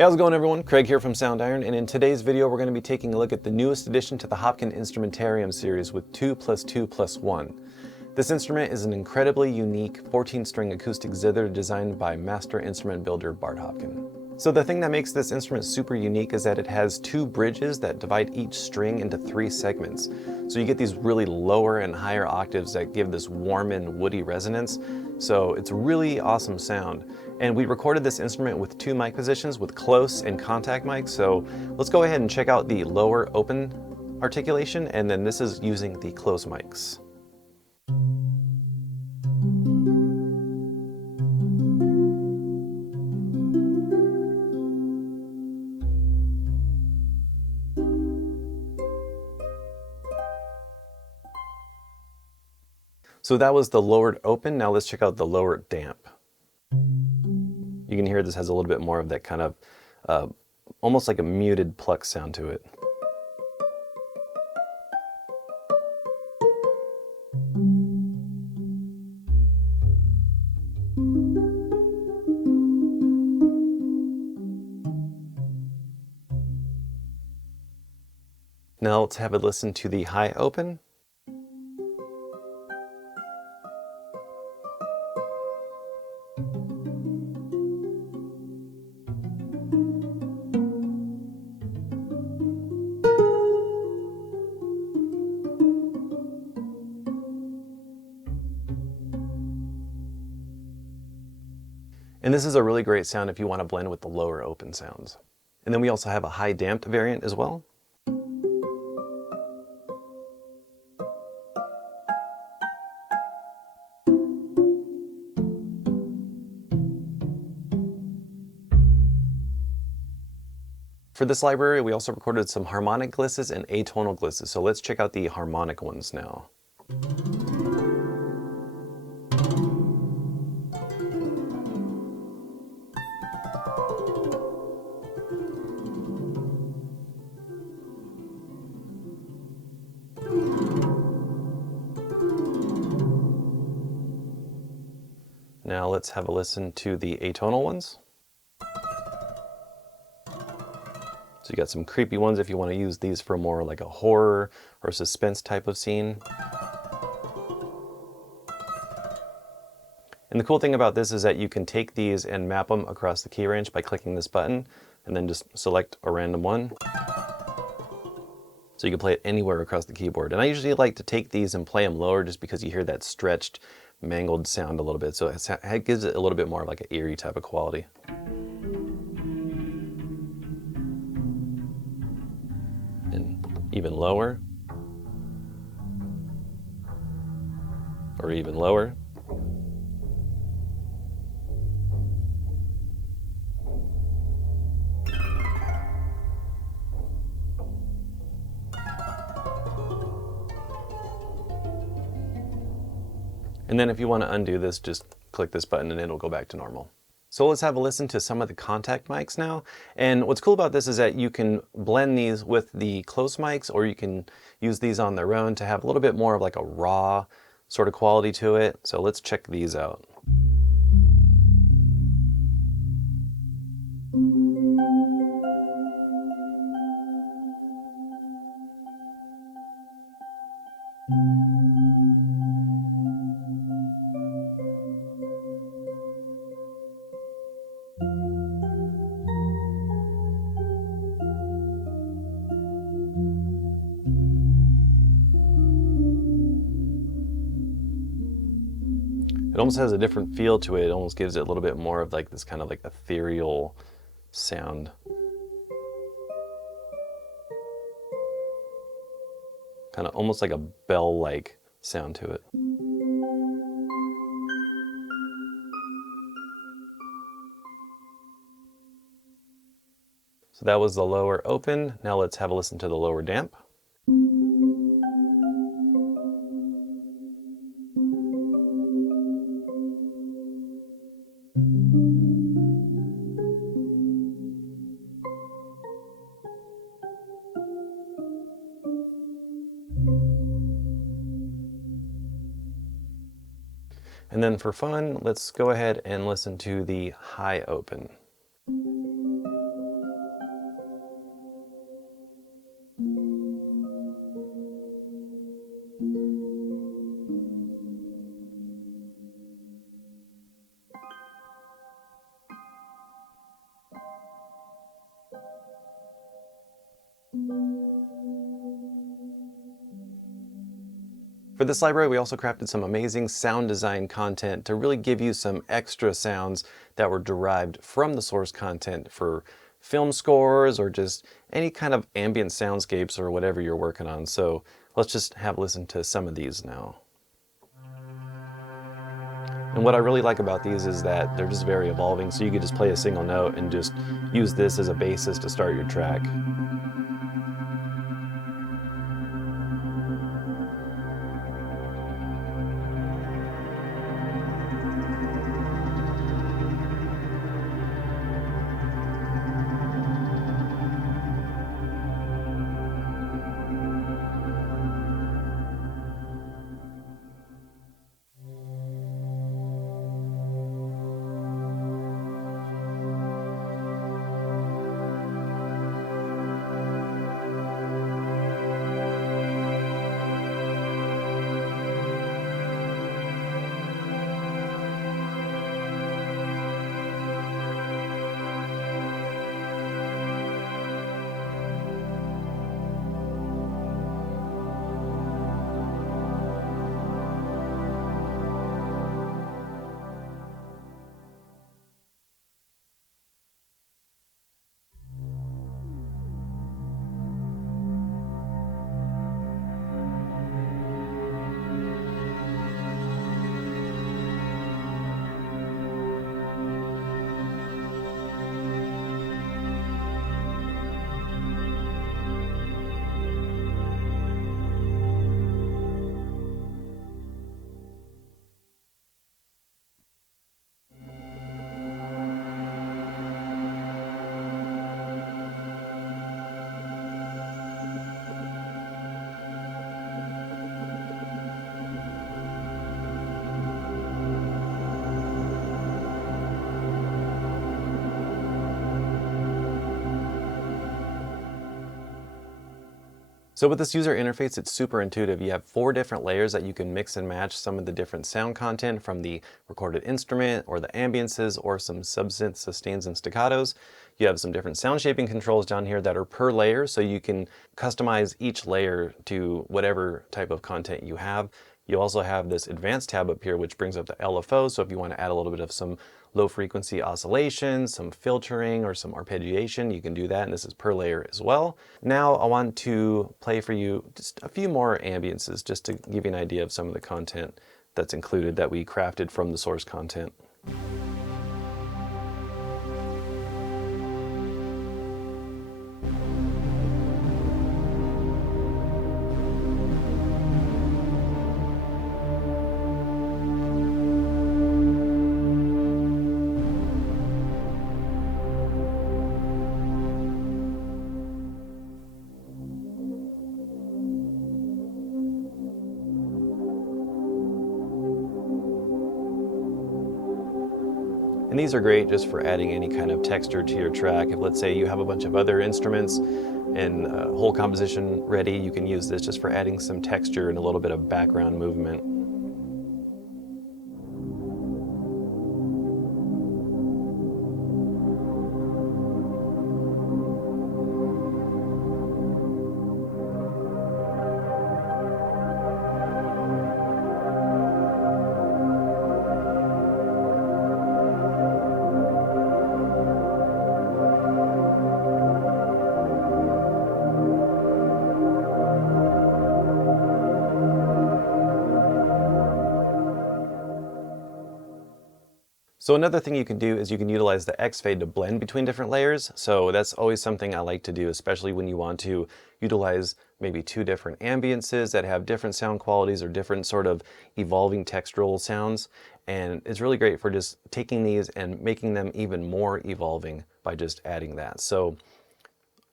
Hey, how's it going everyone? Craig here from Soundiron, and in today's video we're going to be taking a look at the newest addition to the Hopkin Instrumentarium series with 2+2+1. This instrument is an incredibly unique 14-string acoustic zither designed by master instrument builder Bart Hopkin. So the thing that makes this instrument super unique is that it has two bridges that divide each string into 3 segments. So you get these really lower and higher octaves that give this warm and woody resonance. So it's a really awesome sound. And we recorded this instrument with 2 mic positions with close and contact mics. So let's go ahead and check out the lower open articulation, and then this is using the close mics. So that was the lowered open. Now let's check out the lowered damp. You can hear this has a little bit more of that kind of, almost like a muted pluck sound to it. Now let's have a listen to the high open. And this is a really great sound if you want to blend with the lower open sounds. And then we also have a high damped variant as well. For this library, we also recorded some harmonic glisses and atonal glisses. So let's check out the harmonic ones now. Now let's have a listen to the atonal ones. So you got some creepy ones if you want to use these for more like a horror or suspense type of scene. And the cool thing about this is that you can take these and map them across the key range by clicking this button and then just select a random one. So you can play it anywhere across the keyboard. And I usually like to take these and play them lower just because you hear that stretched, mangled sound a little bit. So it gives it a little bit more of like an eerie type of quality. And even lower. Or even lower. And then if you want to undo this, just click this button and it'll go back to normal. So let's have a listen to some of the contact mics now. And what's cool about this is that you can blend these with the close mics, or you can use these on their own to have a little bit more of like a raw sort of quality to it. So let's check these out. It almost has a different feel to it. It almost gives it a little bit more of like this kind of like ethereal sound. Kind of almost like a bell-like sound to it. So that was the lower open. Now let's have a listen to the lower damp. And then for fun, let's go ahead and listen to the high open. For this library, we also crafted some amazing sound design content to really give you some extra sounds that were derived from the source content for film scores or just any kind of ambient soundscapes or whatever you're working on. So let's just have a listen to some of these now. And what I really like about these is that they're just very evolving, so you could just play a single note and just use this as a basis to start your track. So with this user interface, it's super intuitive. You have 4 different layers that you can mix and match some of the different sound content from the recorded instrument or the ambiances or some subsynth sustains and staccatos. You have some different sound shaping controls down here that are per layer, so you can customize each layer to whatever type of content you have. You also have this advanced tab up here, which brings up the LFO. So if you want to add a little bit of some low frequency oscillations, some filtering, or some arpeggiation, you can do that. And this is per layer as well. Now I want to play for you just a few more ambiances, just to give you an idea of some of the content that's included that we crafted from the source content. And these are great just for adding any kind of texture to your track. If let's say you have a bunch of other instruments and a whole composition ready, you can use this just for adding some texture and a little bit of background movement. So another thing you can do is you can utilize the X-Fade to blend between different layers. So that's always something I like to do, especially when you want to utilize maybe 2 different ambiances that have different sound qualities or different sort of evolving textural sounds. And it's really great for just taking these and making them even more evolving by just adding that. So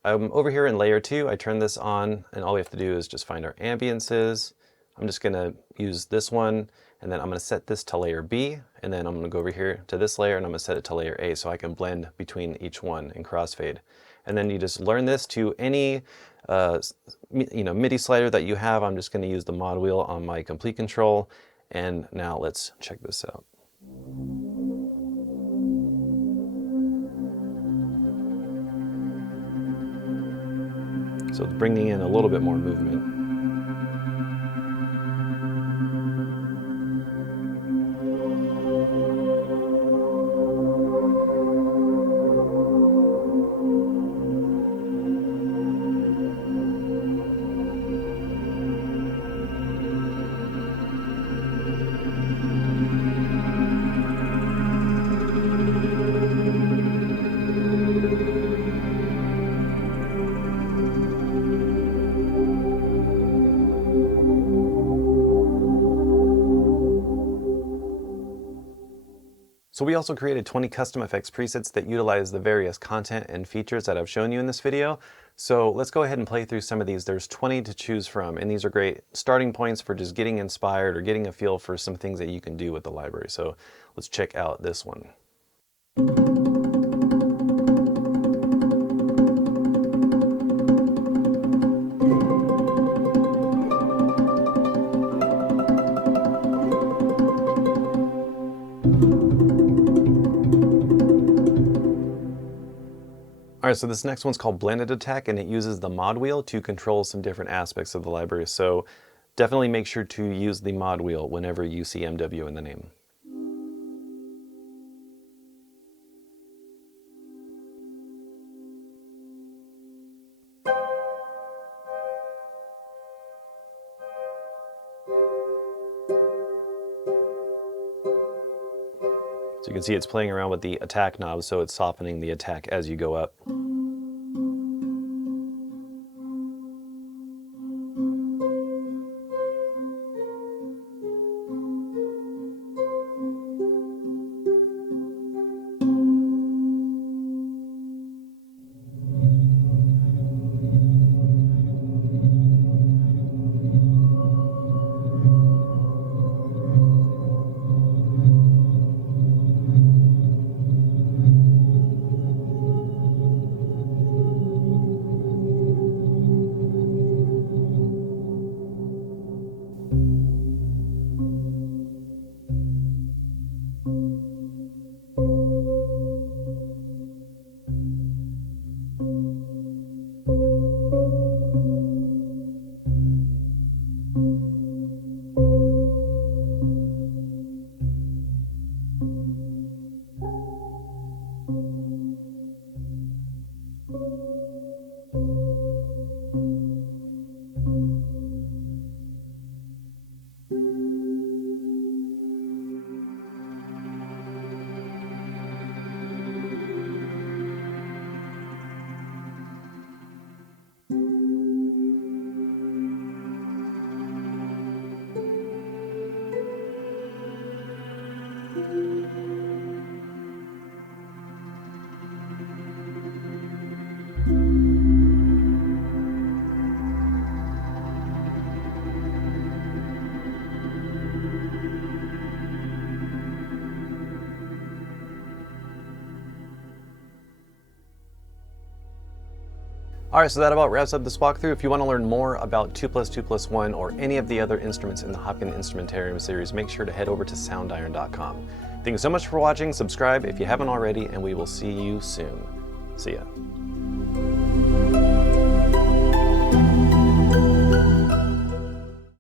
I'm over here in layer 2, I turn this on, and all we have to do is just find our ambiances. I'm just gonna use this one, and then I'm gonna set this to layer B, and then I'm gonna go over here to this layer and I'm gonna set it to layer A so I can blend between each one in Crossfade. And then you just learn this to any MIDI slider that you have. I'm just gonna use the mod wheel on my complete control. And now let's check this out. So it's bringing in a little bit more movement. So we also created 20 custom effects presets that utilize the various content and features that I've shown you in this video. So let's go ahead and play through some of these. There's 20 to choose from, and these are great starting points for just getting inspired or getting a feel for some things that you can do with the library. So let's check out this one. All right, so this next one's called Blended Attack, and it uses the mod wheel to control some different aspects of the library. So definitely make sure to use the mod wheel whenever you see MW in the name. So you can see it's playing around with the attack knob, so it's softening the attack as you go up. Alright, so that about wraps up this walkthrough. If you want to learn more about 2+2+1 or any of the other instruments in the Hopkin Instrumentarium series, make sure to head over to Soundiron.com. Thank you so much for watching, subscribe if you haven't already, and we will see you soon. See ya.